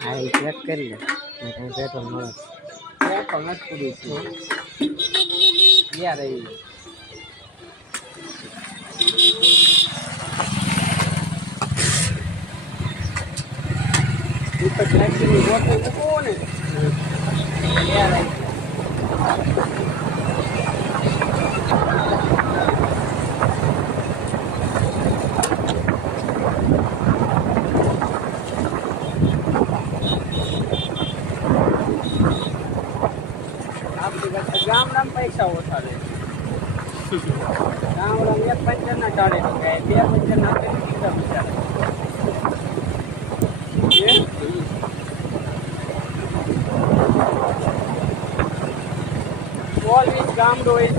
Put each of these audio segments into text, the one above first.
હા ચેક કરી લે મેં પેટ્રોલ મળે પેટ્રોલ નથી પૂરું છું યાર દીપક નાખીને મોટું મૂકો ને યાર એ આપણી પાસે ગામડામાં પૈસા ઓછા લે ગામડામાં એક પંચર ના ચાલે તો કે બે પંચર ના કરી દીધા બિચારા ઓલ ગામ કર્યું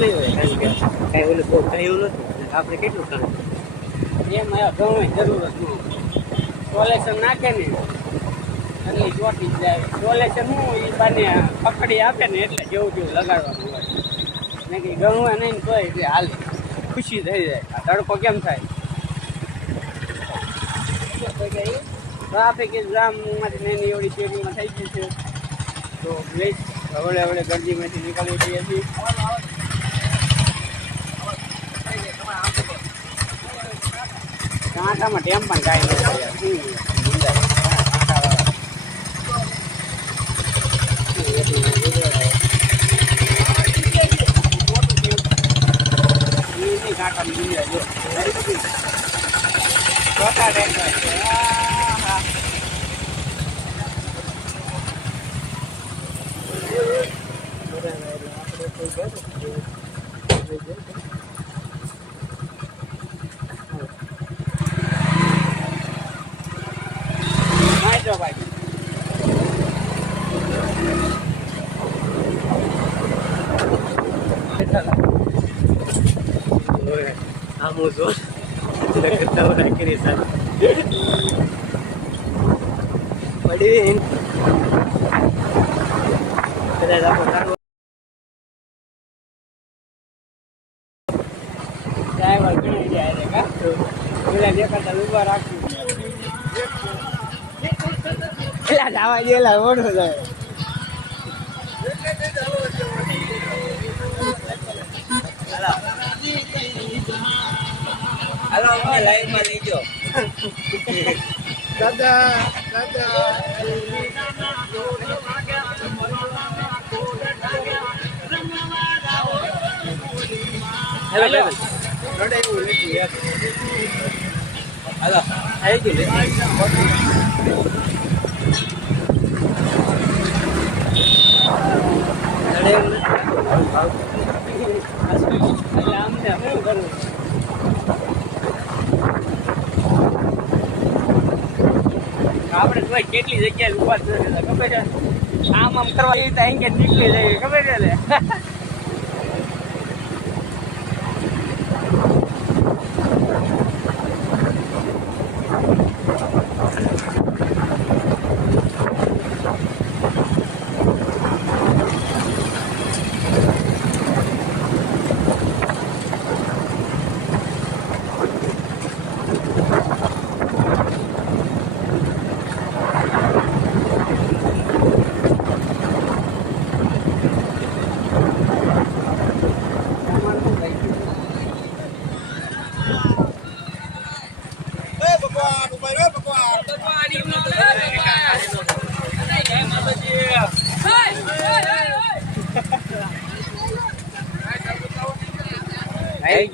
નહીં હોય કારણ કે નથી આપણે કેટલું કરવું એમ ઘણું જરૂર નહીં સોલેશન નાખે ને એટલે ચોટી જાય. સોલેશન હું એ બાને પકડી આપે ને એટલે જેવું જેવું લગાડવાનું હોય. મેં કઈ ઘણું નહીં તોય એટલે હાલ. ખુશી થઈ જાય. આ તડકો કેમ થાય? ટ્રાફિક જામમાંથી નાની એવડી શેરીમાં થઈ ગઈ છે. તો પ્લીઝ હવે હવડે ગરદીમાંથી નીકળી જઈએ છીએ. કાંટામાં ટેમ પણ જાય નથી કાંટાવાળા. ઈ નહીં કાંટામાં ગુંજાય જો. ચોથા ટેન્કર છે. આહા. મારજો ભાઈ આમ હું જો કરતા ઓલા કરી સાહેબ પડી કદાચ આપણે કાઢવા ડ્રાઈવર ગણી જાય રે કા પેલા દેખાતા ઊભા રાખવું પેલા જવા જેલા ઓઢો જાય હાલો અમને લાઈનમાં લઈ ગયો દાદા દાદા હેલો હાલો આવી ગયું લડે એવું નથી એટલે આમને શું કરવું આપણે કેટલી જગ્યાએ ઊભા જ ખબર છે? આમ આમ કરવા જઈએ તો અહીં કે નીકળી જાય ખબર છે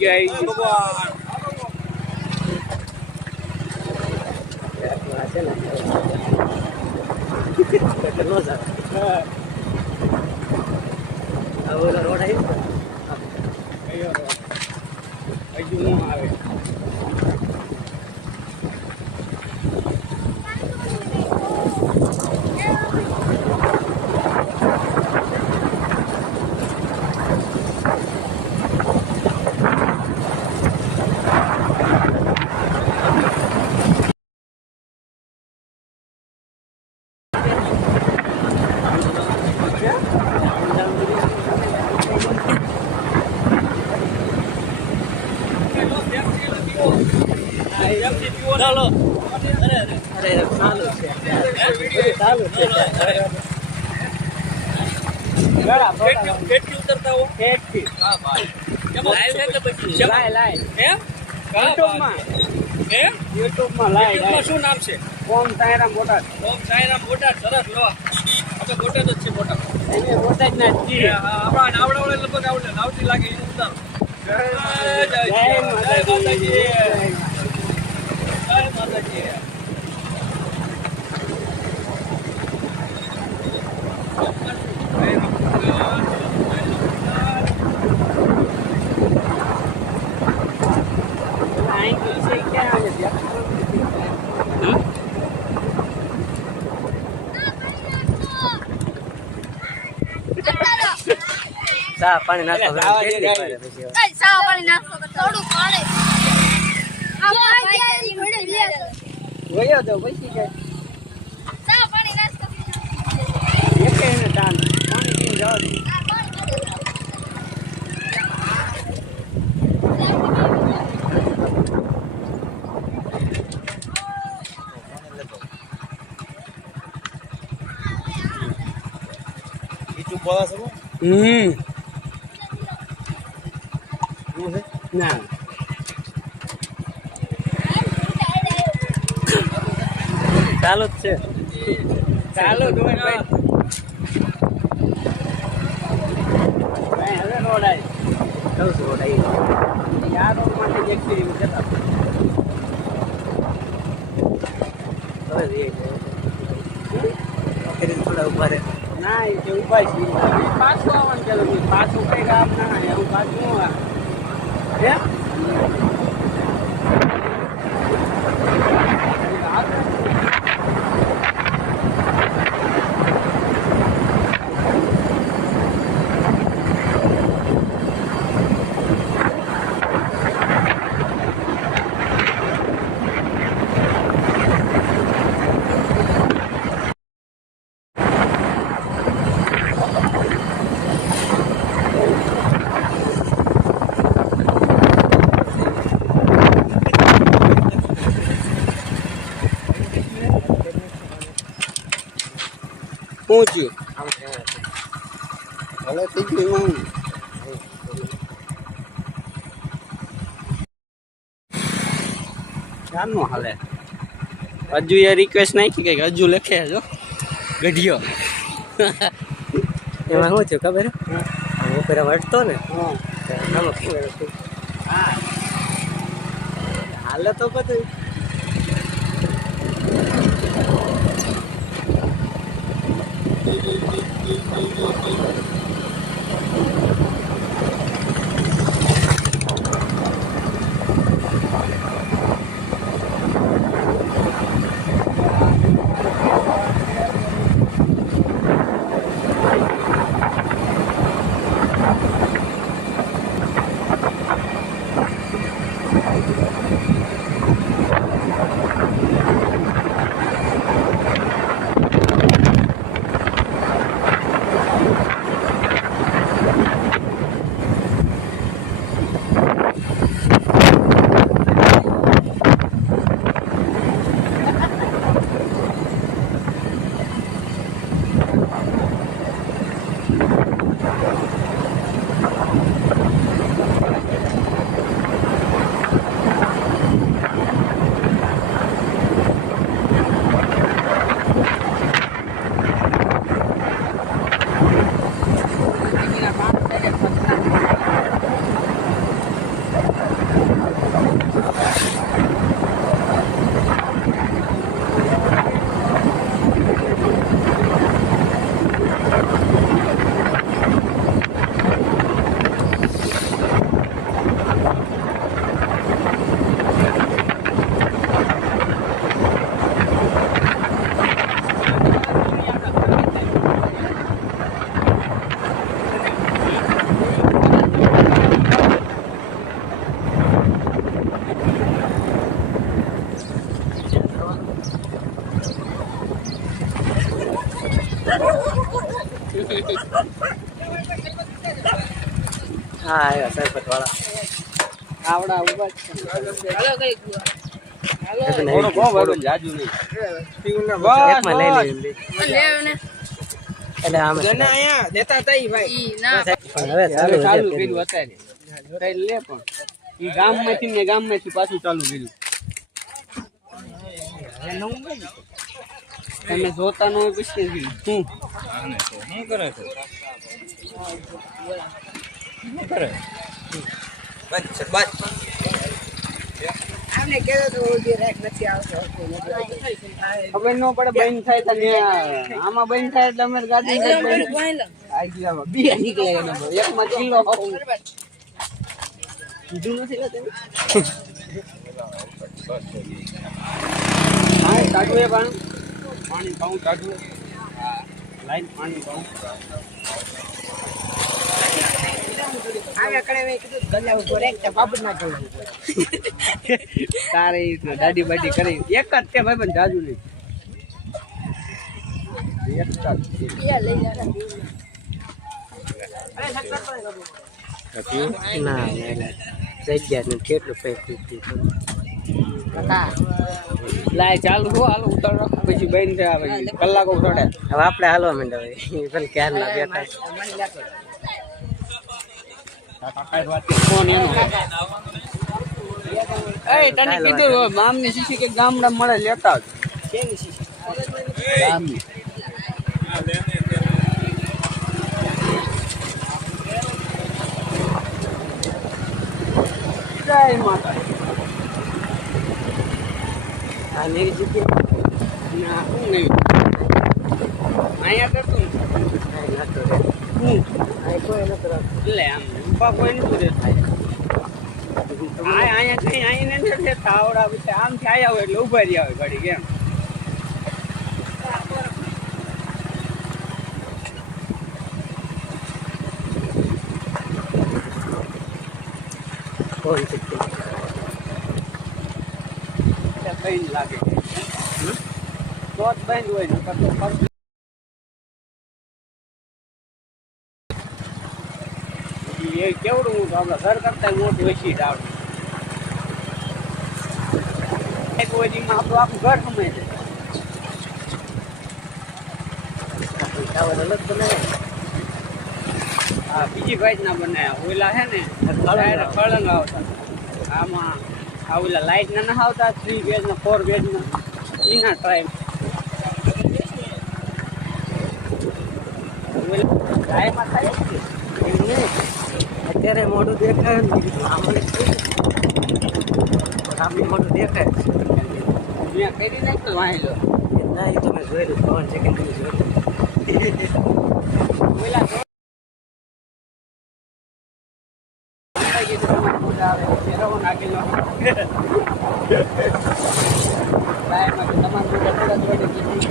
ને આવી ગયો અરે, અરે. અરે ચાલુ. છે ચાલુ છે કેટલી કેટલી ઉતરતા હો? કેટલી હા ભાઈ. એમાં live પછી? શેમાં? લાય. લાય એમ યુટ્યુબમાં એમ યુટ્યુબમાં લાય યુટ્યુબમાં શું નામ છે? ઓમ સાયરામ બોટાદ. ઓમ સાંઈરામ બોટાદ સરસ લો. આપણે બોટાદ જ છે બોટાદ એને બોટાદ ના છીએ. આપણા લગભગ આવડે. આવતી લાગે એ ઉતારો. જય જય માતાજી. ચા પાણી નાખો. કેટલી પાણી નાખો. થોડું પાણી આ ભાઈ ક્યાંથી ઘોડે ગયા વયો તો પછી જાય દે હમ ના ચાલુ જ છે ચાલો દોય ભાઈ ભાઈ હવે રોડાય કહું છું ઓલા ઈ. આ રોડ માટે જ એક્સપેરિમેન્ટ કરતા હવે જઈએ છીએ. કરીને થોડા ઊભા રહે ના એ કે ઊભા છે પાછું આવવાનું ચાલો પાછું કઈ કામ ના એવું પાછું ન આવે હે પહોંચ્યું આમ છે, આમ છે. હવે ટીકડીમાં ક્યારનું હાલે? હજુ એ રિક્વેસ્ટ નાખી કંઈક હજુ લખે જો ગઢિયો. એમાં શું થયું ખબર? ઉપર અડતો ને. હા. તો આમાં ખબર હતી. હા હાલે તો બધું હા આવ્યા સરપંચ વાળા આવડા ઊભા જ છે હાલો કઈ થોડો બહુ ભાઈ જાજુ નહીં એકમાં લઈ બસ, લેવી લેવ ને એટલે આમ જ જને અહીંયા દેતા તઈ ભાઈ ઈ ના પણ હવે હવે આવ્યા ચાલુ છે આવડા ઊભા અત્યારે લે પણ ઈ ગામમાંથી ને ગામમાંથી પાછું ચાલુ કર્યું તમે જોતા ન હોય પછી શું કરે છે શું કરે નથી બસ ખબર ન પડે બંધ થાય તો આમાં બંધ થાય એટલે અમે ગાડી બે નીકળે એકમાં કિલ્લો કીધું નથી હા, કાઢવું એ પણ. પાણી પાઉં કાઢવું લાઈન પાણી પાઉં. તારે ઈ બાડી કરી. એક જ તે ભાઈ પણ જાજુ નહીં. ના ના જગ્યા ને કેટલું લાય ચાલુ હો હાલો ઉતાર રાખો પછી બંધ થયા કલાકો થોડે હવે આપણે હાલવા માંડ્યા હોય. પણ ક્યાં ના બેઠા ફોન એનો એ તને કીધું મામની શીશી કે ગામડા મળે લેતા આવજો. ગામની. જય માતા આ મેરી જગ્યા? ના હું નહીં અહીંયા કરતું હું. એટલે આમ રહેતા આ અહીંયા કઈ અહીંયા નથી રહેતા આવડા પછી આમથી આયા હોય એટલે ઊભા રહ્યા હોય ઘડી કેમ લાગે. બંધ હોય નકર એ કેવડું આપણે આપણા ઘર કરતા મોટી વસી આવડે એક ઓજીમાં આપણું આખું ઘર સમય છે. ટાવર અલગ બનાવે આ બીજી ભાઈ ના બનાવ્યા. ઓલા છે ને ખળંગ આવતા. આમાં આ ઓલા લાઈટ ના આવતા થ્રી બેઝ ફોર બેઝ ના. એના ટ્રાય ગાયમાં થાય. અત્યારે મોઢું દેખાય ને બીજું આમાં આપણી મોઢું દેખાય મેં કરી નાખ્યું વાંચલો ના એ તો મેં જોયેલું ત્રણ સેકન્ડ તમે જોયેલું. ઓલા તો- મેં કીધું તમારે મજા આવે ફેરવો નાખેલો ગાયમાં તો તમારે મજા થોડા થોડી કીધી.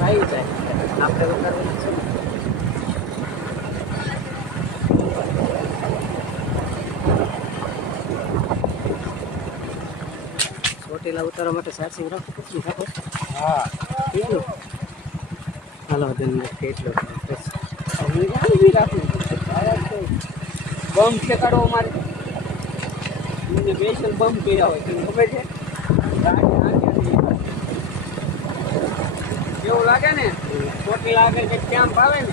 આવી જાય આપણે ચોટીલા ઉતારવા માટે સાચી રાખો કેટલું રાખો. હા. કેટલું હાલો દિન કેટલું? બમ ઠેકાડવો મારે મને સ્પેશિયલ બમ કર્યા હોય તમને ખબર છે? એવું લાગે ને? ખોટી લાગે કે કેમ્પ આવે ને?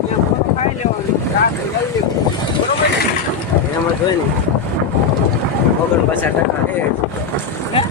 ત્યાં ખાઈ લેવાનું. રાત જલ્દી. બરોબર ને? એમાં જોઈ ને ઓગણપચાસ ટકા?